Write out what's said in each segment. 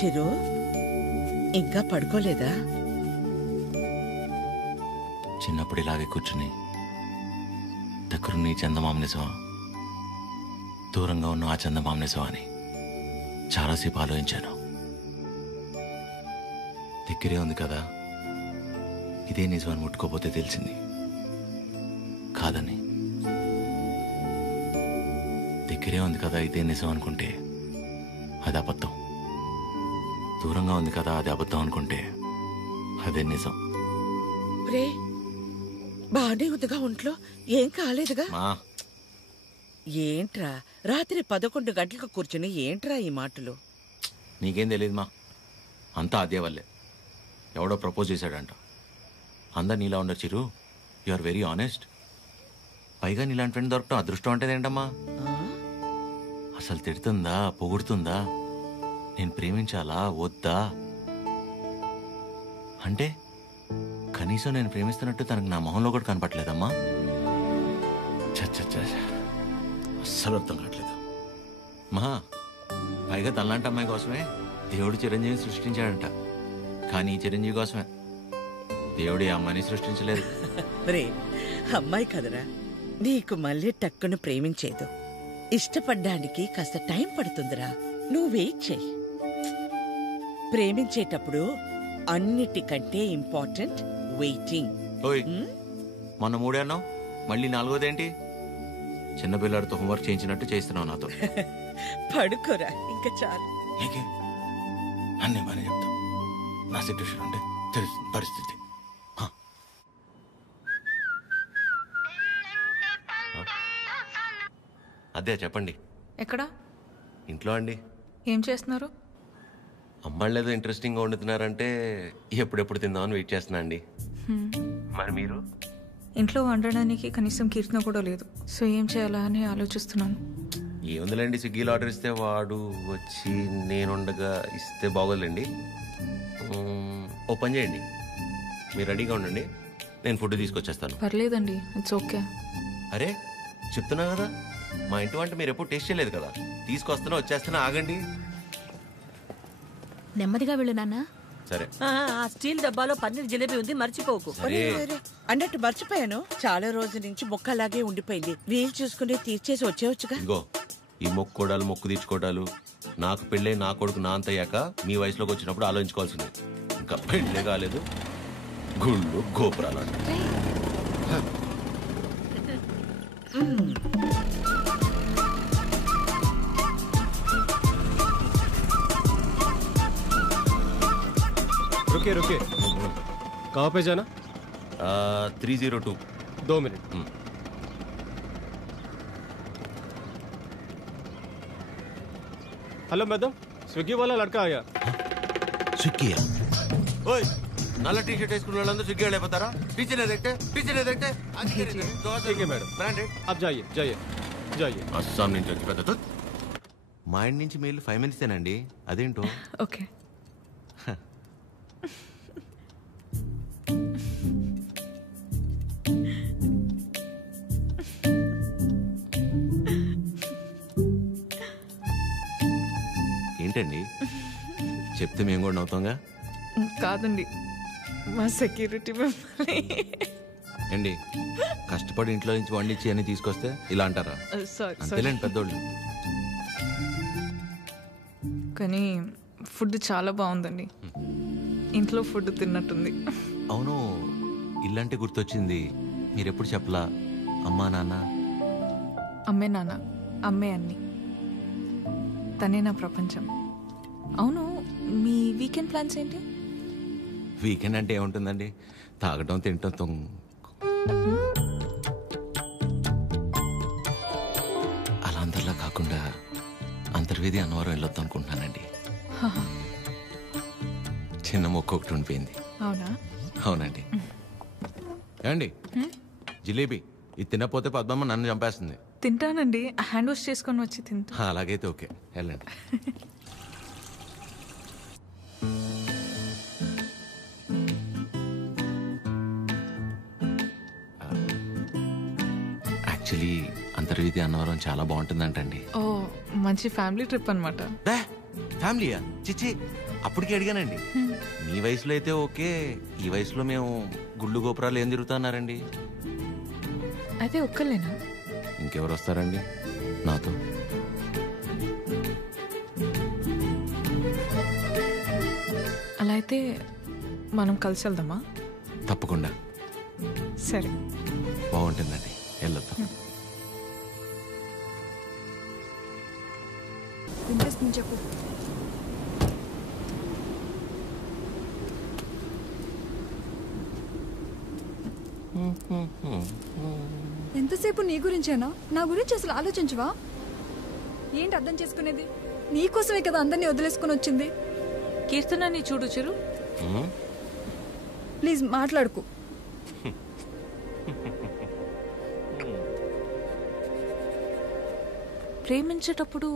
చిరు ఇంకా పడుకోలేదా? చిన్నప్పుడు ఇలాగే కూర్చుని దగ్గరున్న ఈ చందమామ నిజమా, దూరంగా ఉన్న ఆ చందమామ నిజమా అని చాలాసేపు ఆలోచించాను. దగ్గరే ఉంది కదా, ఇదే నిజమని ముట్టుకోపోతే తెలిసింది కాదని. దగ్గరే ఉంది కదా ఇదే నిజం అనుకుంటే అది అబద్ధం, దూరంగా ఉంది కదా అది అబద్ధం అనుకుంటే అదే నిజం. రే బానే ఉందిగా ఒంట్లో, ఏం కాలేదుగా? ఏంట్రా రాత్రి 11 గంటలకు కూర్చుని ఏంట్రా ఈ మాటలు? నీకేం తెలియదు మా, అంతా అదే వల్లే. ఎవడో ప్రపోజ్ చేశాడంట. అందరు నీలా ఉండరు చిరు, యు ఆర్ వెరీ ఆనెస్ట్. పైగా నీలాంటి ఫ్రెండ్ దొరకటం అదృష్టం అంటే ఏంటమ్మా? అసలు తిడుతుందా పొగుడుతుందా, నేను ప్రేమించాలా వద్దా అంటే కనీసం నేను ప్రేమిస్తున్నట్టు తనకు నా మొహంలో కూడా కనపట్లేదమ్మా. అస్సలు అర్థం కావట్లేదు మా. పైగా తనలాంటి అమ్మాయి కోసమే దేవుడు చిరంజీవిని సృష్టించాడంట. కానీ ఈ చిరంజీవి కోసమే దేవుడు ఈ అమ్మాయిని సృష్టించలేదు. రే అమ్మాయి కదరా, నీకు మళ్ళీ టక్కును ప్రేమించేదు. ఇష్టపడ్డానికి కాస్త టైం పడుతుందిరా, నువ్వు వెయిట్ చెయ్యి. ప్రేమించేటప్పుడు అన్నిటికంటే ఇంపార్టెంట్ వెయిటింగ్. ఓయ్ మొన్న 3 అన్నావు, మళ్ళీ 4వదేంటి? చిన్నపిల్లాడితో హోంవర్క్ చేయించినట్టు చేస్తున్నావు నాతో. పడుకోరా ఇంకా చాలు. అన్నీ బాగానే చెప్తాం, నా సిట్యుయేషన్ అంటే తెలుస్తుంది పరిస్థితి. అదే చెప్పండి. ఎక్కడ? ఇంట్లో అండి. ఏం చేస్తున్నారు? అమ్మాళ్ళు ఏదో ఇంట్రెస్టింగ్గా వండుతున్నారంటే ఎప్పుడెప్పుడు తిందామని వెయిట్ చేస్తున్నా అండి. మరి మీరు? ఇంట్లో వండడానికి కనీసం కీర్తన కూడా లేదు, సో ఏం చేయాలా అని ఆలోచిస్తున్నాను. ఏముందిలేండి, స్విగ్గీలో ఆర్డర్ ఇస్తే వాడు వచ్చి నేనుండగా ఇస్తే బాగోదులేండి. ఓ పని చేయండి, మీరు రెడీగా ఉండండి, నేను ఫుడ్ తీసుకొచ్చేస్తాను. పర్లేదండి, ఇట్స్ ఓకే. అరే చెప్తున్నా కదా, మా ఇంటి వంట మీరు ఎప్పుడు టేస్ట్ చేయలేదు కదా, తీసుకొస్తున్నా వచ్చేస్తున్నా, ఆగండి. నెమ్మదిగా వెళ్ళు నాన్న. సరే. ఆ స్టీల్ డబ్బాలో పన్నీర్ జిలేబీ ఉంది, మర్చిపోకు. అన్నట్టు మర్చిపోయాను, చాలా రోజుల నుంచి మొక్క అలాగే ఉండిపోయింది. వీలు చూసుకుని తీర్చేసి వచ్చేవచ్చుగా. ఇగో ఈ మొక్కుకోవడాలు మొక్కు తీర్చుకోవడాలు నాకు పెళ్ళే నా కొడుకు నా అంతయ్యాక మీ వయసులోకి వచ్చినప్పుడు ఆలోచించుకోవాల్సింది. ఇంకా పెళ్ళే కాలేదు, గుళ్ళు గోపురాలు. रुके रुके, कहाँ पे जाना? 302. 2 मिनट. हेलो मैडम, स्विगी वाला लड़का आया. स्विगी? ओए నల్ల టీ షర్ట్ వేసుకున్న వాళ్ళందరూ స్విగ్గీ వాళ్ళు అయిపోతారా? టీచర్ देखते ठीक है मैडम, బ్రాండెడ్. आप जाइए जाइए जाइए. అస్సాం నుంచి వచ్చి పెద్ద మా ఇంటి నుంచి మెయిల్ 5 మినిట్సేనండి, అదేంటో. ఓకే. ఏంటండి చెప్తే మేము కూడా నవ్వుతాంగా. కాదండి, మా సెక్యూరిటీ మిమ్మల్ని. ఏంటి కష్టపడి ఇంట్లో నుంచి వండించి అన్ని తీసుకొస్తే ఇలా అంటారా? అంతేలేండి పెద్దోళ్ళు. కానీ ఫుడ్ చాలా బాగుందండి, ఇంట్లో ఫుడ్ తిన్నట్టుంది. అవును, ఇల్లంటే గుర్తొచ్చింది, మీరెప్పుడు చెప్పలా అమ్మా నాన్న? అమ్మే నాన్న, అమ్మే అన్ని, తనే నా ప్రపంచం. అవును, మీ వీకెండ్ ప్లాన్స్ ఏంటి? వీకెండ్ అంటే ఏముంటుందండి, తాగటం తినటం అలా అందరిలా కాకుండా అంతర్వేది అన్నవరం వెళ్ళొద్దాం అనుకుంటున్నానండి. చిన్న మొక్క ఒకటి ఉండిపోయింది. అవునా? అవునండి. ఏమండి జిలేబీ ఇది తినకపోతే పద్మమ్మ నన్ను చంపేస్తుంది. తింటానండి, హ్యాండ్ వాష్ చేసుకొని వచ్చి తింటా. అలాగైతే ఓకే, వెళ్ళండి. యాక్చువల్లీ అంతర్వేది అన్నవరం చాలా బాగుంటుందంటండి. ఓ మంచి ఫ్యామిలీ ట్రిప్ అనమాట. ఫ్యామిలీయా? చిచ్చి, అప్పటికి అడిగానండి. మీ వయసులో అయితే ఓకే, ఈ వయసులో మేము గుళ్ళు గోపురాలు ఏం తిరుగుతున్నారండి? అయితే ఒక్కలేనా? ఇంకెవరు వస్తారండి నాతో? అలా అయితే మనం కలిసి వెళ్దామా? తప్పకుండా సరే. బాగుంటుందండి, వెళ్ళొద్దాం. వినిపిస్తుంది, చెప్పు. ఎంతసేపు నీ గురించేనా? నా గురించి అసలు ఆలోచించవా? ఏంటి అర్థం చేసుకునేది? నీకోసమే కదా అందరినీ వదిలేసుకుని వచ్చింది. కీర్తనని చూడు చిరు. ప్లీజ్ మాట్లాడుకు. ప్రేమించేటప్పుడు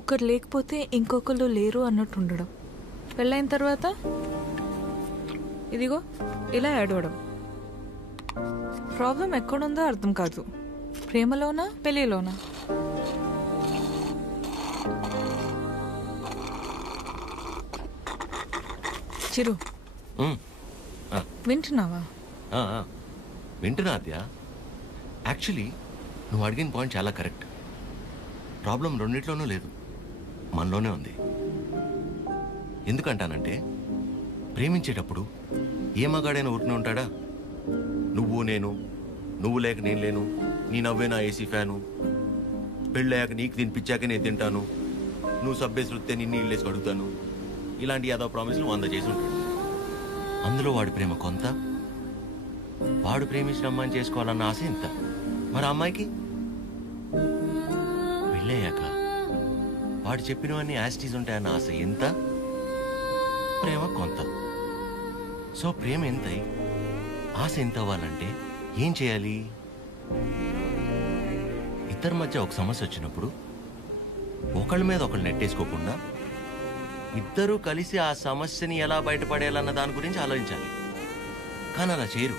ఒకరు లేకపోతే ఇంకొకరు లేరు అన్నట్టు ఉండడం, పెళ్ళైన తర్వాత ఇదిగో ఇలా ఏడవడం. ప్రాబ్లం ఎక్కడుందో అర్థం కాదు. ప్రేమలోనా పెళ్ళిలోనా? చిరు, వింటున్నావా? వింటున్నా అద్య. యాక్చువల్లీ నువ్వు అడిగిన పాయింట్ చాలా కరెక్ట్. ప్రాబ్లం రెండిట్లోనూ లేదు, మనలోనే ఉంది. ఎందుకంటానంటే ప్రేమించేటప్పుడు ఏ మగాడైనా ఊరికనే ఉంటాడా? నువ్వు నేను, నువ్వు లేక నేను లేను, నీ నవ్వే నా ఏసీ ఫ్యాను, పెళ్ళయ్యాక నీకు తినిపించాక నేను తింటాను, నువ్వు సబ్బేసి వస్తే నిన్ను ఇల్లేసి అడుగుతాను, ఇలాంటి యాదో ప్రామిస్లు 100 చేసి ఉంటాడు. అందులో వాడి ప్రేమ కొంత, వాడు ప్రేమించిన అమ్మాయిని చేసుకోవాలన్న ఆశ ఇంత. మరి అమ్మాయికి పెళ్ళయ్యాక వాడు చెప్పినవన్నీ యాస్టీస్ ఉంటాయన్న ఆశ ఎంత, ప్రేమ కొంత. సో ప్రేమ ఎంతై ఆశ ఎంత అవ్వాలంటే ఏం చేయాలి? ఇద్దరి మధ్య ఒక సమస్య వచ్చినప్పుడు ఒకళ్ళ మీద ఒకళ్ళు నెట్టేసుకోకుండా ఇద్దరూ కలిసి ఆ సమస్యని ఎలా బయటపడేయాలన్న దాని గురించి ఆలోచించాలి. కానీ అలా చేయరు,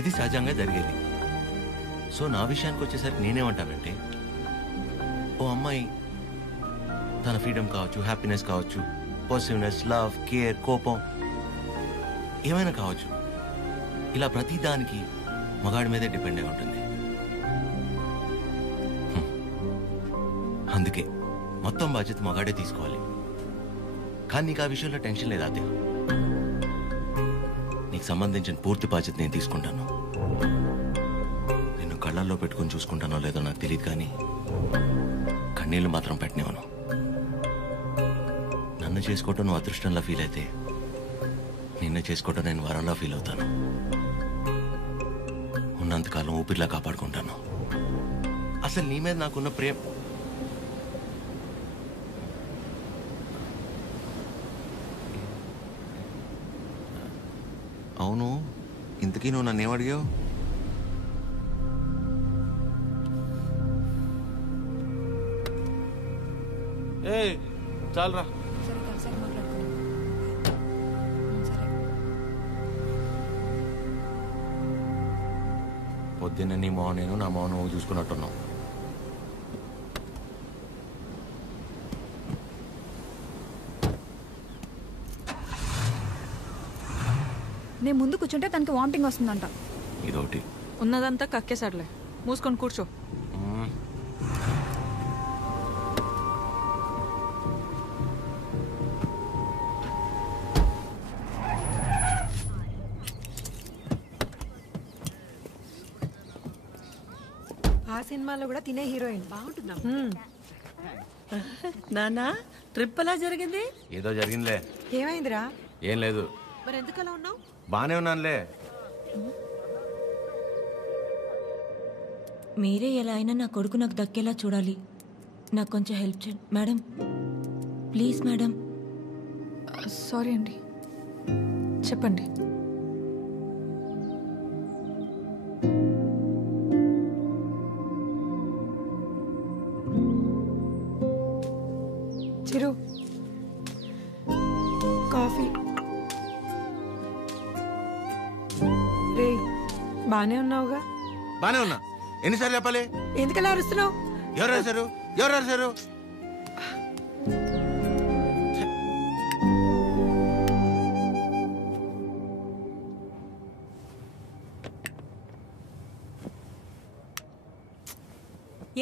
ఇది సహజంగా జరిగేది. సో నా విషయానికి వచ్చేసరికి నేనేమంటానంటే, ఓ అమ్మాయి తన ఫ్రీడమ్ కావచ్చు, హ్యాపీనెస్ కావచ్చు, పాజిటివ్నెస్, లవ్, కేర్, కోపం ఏమైనా కావచ్చు, ఇలా ప్రతి దానికి మగాడి మీదే డిపెండ్ అయి ఉంటుంది. అందుకే మొత్తం బాధ్యత మగాడే తీసుకోవాలి. కానీ నీకు ఆ విషయంలో టెన్షన్ లేదా అదే? నీకు సంబంధించిన పూర్తి బాధ్యత నేను తీసుకుంటాను. నిన్ను కళ్ళల్లో పెట్టుకుని చూసుకుంటానో లేదో నాకు తెలియదు, కానీ కన్నీళ్లు మాత్రం పెట్టనివ్వను. నన్ను చేసుకోవటం నువ్వు అదృష్టంలా ఫీల్ అయితే, నిన్ను చేసుకోవటం నేను వరంలా ఫీల్ అవుతాను. ఉన్నంతకాలం ఊపిరిలా కాపాడుకుంటాను. అసలు నీ మీద నాకున్న ప్రేమ అవును. ఇంతకీ నువ్వు నన్ను ఏమడిగావు? చాలరా. సరే, కలిసాక మాట్లాడుకుందాం. సరే. పొద్దున్న నీ మోహన్ నేను, నా మోహన్ నువ్వు చూసుకున్నట్టున్నావు. నేను ముందు కూర్చుంటే తనకి వామిటింగ్ వస్తుందంట. ఇదొకటి. ఉన్నదంతా కక్కేసాడులే, మూసుకొని కూర్చో. ఆ సినిమాలో కూడా తినే హీరోయిన్ బాగుంటుందా? నానా ట్రిప్ ఎలా జరిగింది? ఏదో జరిగిందిలే. ఏమైందిరా? ఏం లేదు. మరి ఎందుకు అలా ఉన్నావు? బానే ఉన్నానులే. మీరే ఎలా అయినా నా కొడుకు నాకు దక్కేలా చూడాలి. నాకు కొంచెం హెల్ప్ చేయండి మేడం, ప్లీజ్ మేడం. సారీ అండి, చెప్పండి. చిరు, కాఫీ. రే, బానే ఉన్నావుగా? బానే ఉన్నా. ఎన్నిసార్లు చెప్పాలి? ఎందుకలా అరుస్తున్నావు? ఎవరు రాశారు? ఎవరు రాశారు?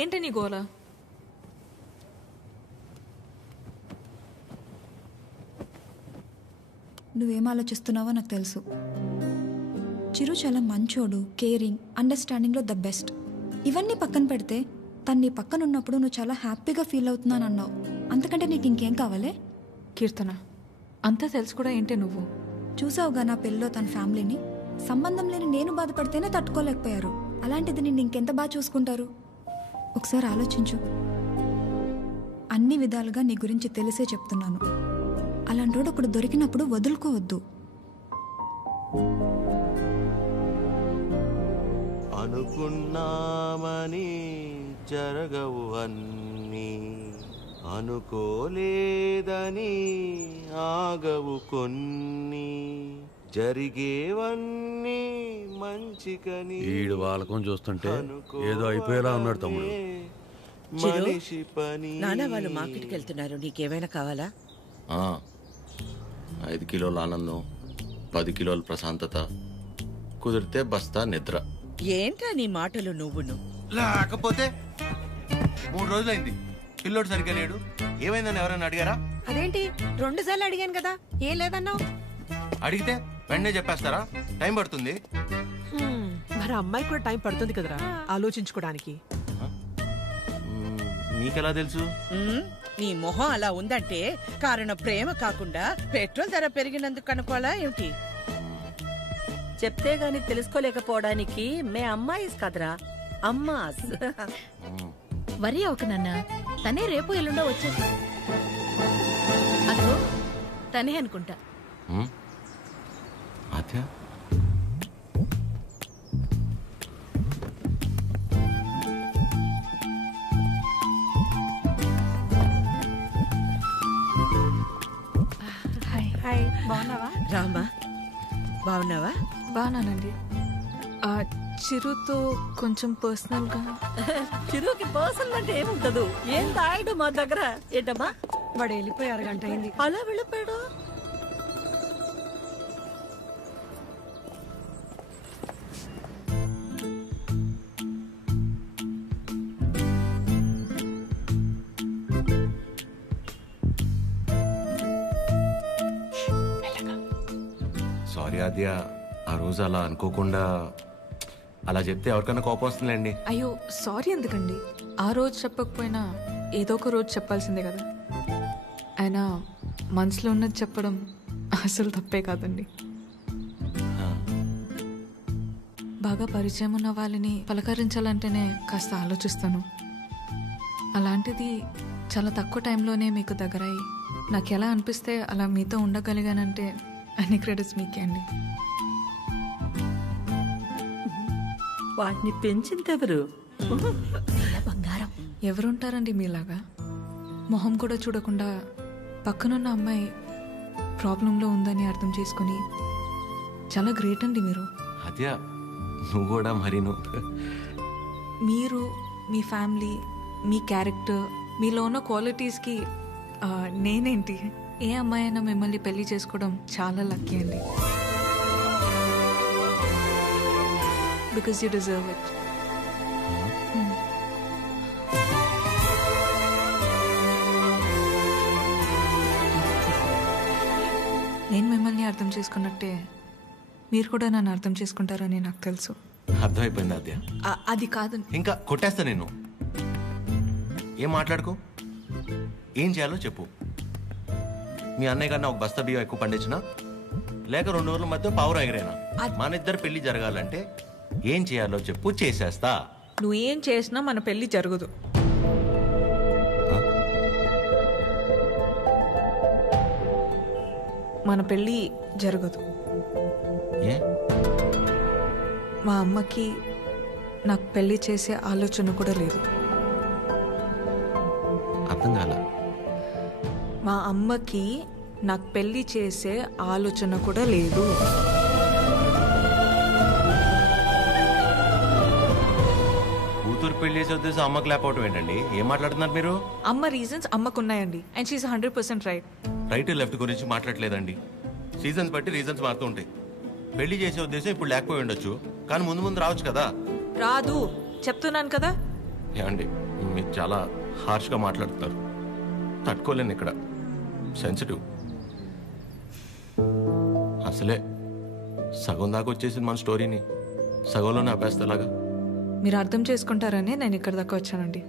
ఏంటి నీ గోల? నువ్వేం ఆలోచిస్తున్నావో నాకు తెలుసు. చిరు చాలా మంచోడు, కేరింగ్, అండర్స్టాండింగ్లో ద బెస్ట్. ఇవన్నీ పక్కన పెడితే తను నీ పక్కన ఉన్నప్పుడు నువ్వు చాలా హ్యాపీగా ఫీల్ అవుతున్నాను అన్నావు. అంతకంటే నీకు ఇంకేం కావాలే? కీర్తన, అంతా తెలుసు కూడా ఏంటి నువ్వు? చూసావుగా నా పెళ్ళిలో తన ఫ్యామిలీని. సంబంధం లేని నేను బాధపడితేనే తట్టుకోలేకపోయారు. అలాంటిది నిన్ను ఇంకెంత బాగా చూసుకుంటారు? ఒకసారి ఆలోచించు. అన్ని విధాలుగా నీ గురించి తెలిసే చెప్తున్నాను. అలాంటోడు ఒకడు దొరికినప్పుడు వదులుకోవద్దు. అనుకున్నామని జరగవు అన్నీ, అనుకోలేదని ఆగవు కొన్ని, జరిగేవన్నీ మంచికని. ఈడు వాళ్ళకం చూస్తుంటే ఏదో అయిపోయేలా ఉన్నాడు తమ్ముడు. మనిషి పని. నాన్న వాళ్ళు మార్కెట్కి వెళ్తున్నారు, నీకేమైనా కావాలా? 5 కిలోల ఆనందం, 10 కిలోల ప్రశాంతత, కుదిరితే బస్తా నిద్ర. ఏంట్రా నీ మాటలు నువ్వును? లేకపోతే 3 రోజులైంది పిల్లోడు సరిగ్గా లేడు. ఏమైందని ఎవరైనా అడిగారా? అదేంటి 2 సార్లు అడిగాను కదా, ఏం లేదన్నావు. అడిగితే వెంటనే చెప్పేస్తారా? టైం పడుతుంది. మరి అమ్మాయి కూడా టైం పడుతుంది కదరా ఆలోచించుకోవడానికి. మీకెలా తెలుసు? నీ మొహం అలా ఉందంటే కారణం ప్రేమ కాకుండా పెట్రోల్ ధర పెరిగినందుకు అనుకోవాలా ఏమిటి? చెప్తే గాని తెలుసుకోలేకపోవడానికి మే అమ్మాయిస్ కదరా, అమ్మాస్. వరి ఒక నాన్న, తనే రేపు ఎల్లుండో వచ్చేసి. అదో తనే అనుకుంటా. ఆద్య, హాయ్, బాగున్నావా? రామా, బాగున్నావా? బాగున్నానండి. చిరుతో కొంచెం పర్సనల్గా. చిరుకి పర్సనల్ అంటే ఏముంటదు? ఏం తాయడు మా దగ్గర. ఏంటమ్మా? వాడు వెళ్ళిపోయి 1 గంట అయింది. అలా వెళ్ళిపోయాడు. సారీ ఆద్య, ఆ రోజు అలా అనుకోకుండా అలా చెప్తే ఎవరికైనా కోపం వస్తుందండి. అయ్యో సారీ ఎందుకండి? ఆ రోజు చెప్పకపోయినా ఏదో ఒక రోజు చెప్పాల్సిందే కదా. అయినా మనసులో ఉన్నది చెప్పడం అసలు తప్పే కాదండి. బాగా పరిచయం ఉన్న వాళ్ళని పలకరించాలంటేనే కాస్త ఆలోచిస్తాను. అలాంటిది చాలా తక్కువ టైంలోనే మీకు దగ్గరయ్యి నాకు ఎలా అనిపిస్తే అలా మీతో ఉండగలిగానంటే అన్ని క్రెడిట్స్ మీకే అండి. వాటిని పెంచిందెవరు? బంగారం. ఎవరుంటారండి మీలాగా? మొహం కూడా చూడకుండా పక్కనున్న అమ్మాయి ప్రాబ్లంలో ఉందని అర్థం చేసుకుని చాలా గ్రేట్ అండి మీరు. ఆద్య, నువ్వు కూడా మరి మీరు, మీ ఫ్యామిలీ, మీ క్యారెక్టర్, మీలో ఉన్న క్వాలిటీస్కి నేనేంటి? ఏ అమ్మాయి అయినా మిమ్మల్ని పెళ్లి చేసుకోవడం చాలా లక్కీ అండి. Because you deserve it. నేను మిమ్మల్ని అర్థం చేసుకున్నట్టే మీరు కూడా నన్ను అర్థం చేసుకుంటారని నాకు తెలుసు. అర్థమైపోయింది ఆద్య. అది కాదు, ఇంకా కొట్టేస్తా నేను. ఏం మాట్లాడుకో, ఏం చేయాలో చెప్పు. మీ అన్నయ్య కన్నా ఒక బస్తా బియ్యం ఎక్కువ పండించినా, లేక 2 రోజుల మధ్య పావురం ఎగిరేనా, మన ఇద్దరు పెళ్లి జరగాలంటే ఏం చేయాలో చెప్పు, చేసేస్తా. నువ్వేం చేసినా మన పెళ్లి జరగదు. మన పెళ్ళి జరగదు. ఏ? మా అమ్మకి నాకు పెళ్లి చేసే ఆలోచన కూడా లేదు. అర్థం కాల. మా అమ్మకి నాకు పెళ్లి చేసే ఆలోచన కూడా లేదు. కూతురు పెళ్లి చేసే ఉద్దేశం అమ్మకి లేకపోవటం ఏంటండి? ఏం మాట్లాడుతున్నారు మీరు? అమ్మ రీజన్స్ అమ్మకున్నాయండి, and she's 100% right. Right left గురించి మాట్లాడలేదండి. సీజన్స్ బట్టి రీజన్స్ మారుతూ ఉంటాయి. పెళ్లి చేసే ఉద్దేశం ఇప్పుడు లేకపోయి ఉండొచ్చు, కానీ ముందు ముందు రావచ్చు కదా. రాదు చెప్తున్నాను కదా. ఏమండి, చాలా హార్ష్గా మాట్లాడుతున్నారు. తట్టుకోలేను ఇక్కడ, సెన్సిటివ్. అసలే సగం దాకా వచ్చేసింది మన స్టోరీని, సగంలోనే ఆపేస్తేలాగా. మీరు అర్థం చేసుకుంటారనే నేను ఇక్కడ దాకా వచ్చానండి.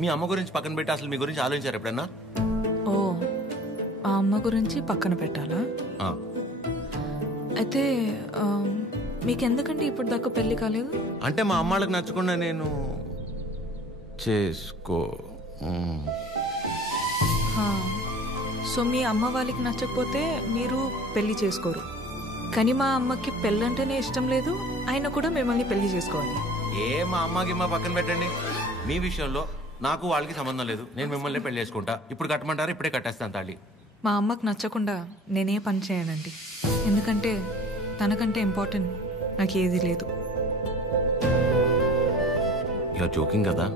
మీ అమ్మ గురించి పక్కన పెట్టి అసలు మీ గురించి ఆలోచించారు ఎప్పుడన్నా? ఓ, ఆ అమ్మ గురించి పక్కన పెట్టాలా? అయితే మీకెందుకంటే ఇప్పుడు దాకా పెళ్లి కాలేదు? అంటే మా అమ్మాళ్ళకి నచ్చకుండా నేను చేసుకో. సో మీ అమ్మ వాళ్ళకి నచ్చకపోతే మీరు పెళ్లి చేసుకోరు. కానీ మా అమ్మకి పెళ్ళంటేనే ఇష్టం లేదు, ఆయన కూడా మిమ్మల్ని పెళ్లి చేసుకోవాలి. మా అమ్మకి మా పక్కన పెట్టండి. మీ విషయంలో నాకు వాళ్ళకి సంబంధం లేదు. నేను మిమ్మల్ని పెళ్లి చేసుకుంటా. ఇప్పుడు కట్టమంటారా? ఇప్పుడే కట్టేస్తాను తాళి. మా అమ్మకి నచ్చకుండా నేనే పని చేయనండి. ఎందుకంటే తనకంటే ఇంపార్టెంట్ నాకు ఏది లేదు. ఇలా జోకింగ్ కదా?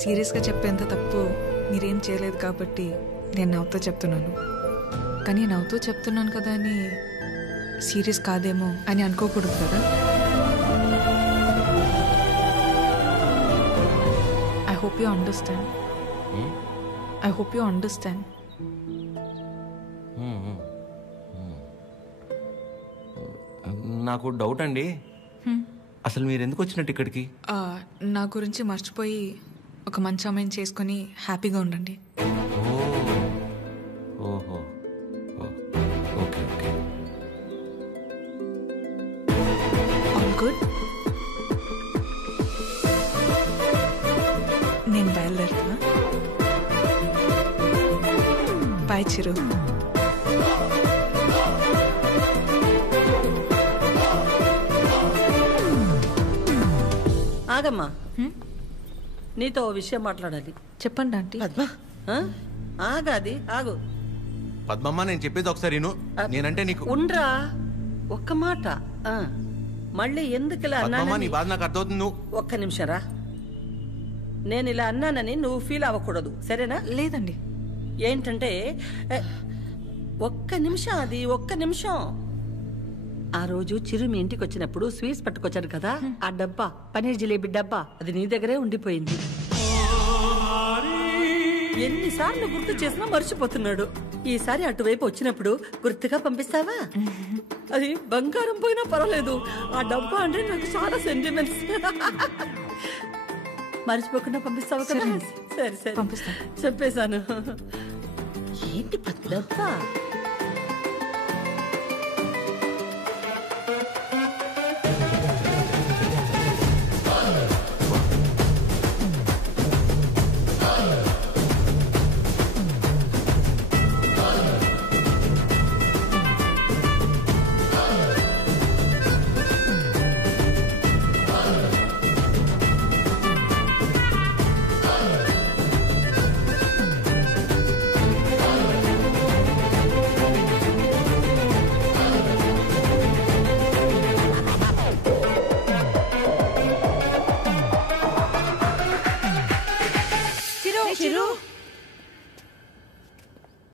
సీరియస్గా చెప్పేంత తప్పు మీరేం చేయలేదు కాబట్టి నేను నవ్వుతూ చెప్తున్నాను. కానీ నవ్వుతూ చెప్తున్నాను కదా అని సీరియస్ కాదేమో అని అనుకోకూడదు కదా. I hope you understand. I hope you understand. నాకు డౌట్ అండి, అసలు మీరు ఎందుకు వచ్చినట్టు ఇక్కడికి? నా గురించి మర్చిపోయి ఒక మంచి అమ్మాయిని చేసుకొని హ్యాపీగా ఉండండి. ఓహో, ఓకే ఓకే. All good. నేను బయలుదేరుతున్నా. బాయ్ చిరు. ఆగమ్మా, నీతో ఓ విషయం మాట్లాడాలి. చెప్పండి ఆంటీ. పద్మ, ఆగాది, ఆగు. పద్మమ్మ, నేను చెప్పేది ఒకసారి నేనంటే నీకు ఉండ్రా, ఒక్క మాట. మళ్ళీ ఎందుకు ఇలా పద్మమ్మ, నీ బాధ నాకు అర్థమవుతుంది. నువ్వు ఒక్క నిమిషం రా. నేను ఇలా అన్నానని నువ్వు ఫీల్ అవ్వకూడదు, సరేనా? లేదండి. ఏంటంటే ఒక్క నిమిషం, అది ఒక్క నిమిషం. ఆ రోజు చిరు మీ ఇంటికి వచ్చినప్పుడు స్వీట్స్ పట్టుకొచ్చాడు కదా, ఆ డబ్బా, పనీర్ జిలేబీ డబ్బా, అది నీ దగ్గరే ఉండిపోయింది. ఎన్నిసార్లు గుర్తు చేసినా మర్చిపోతున్నాడు. ఈసారి అటువైపు వచ్చినప్పుడు గుర్తుగా పంపిస్తావా? అది బంగారం పోయినా పర్వాలేదు, ఆ డబ్బా అంటే నాకు చాలా సెంటిమెంట్స్. మర్చిపోకుండా పంపిస్తావా కదా? సరే సరే, పంపిస్తాను. చెప్పేశాను. ఏంటి పద్మ? డబ్బా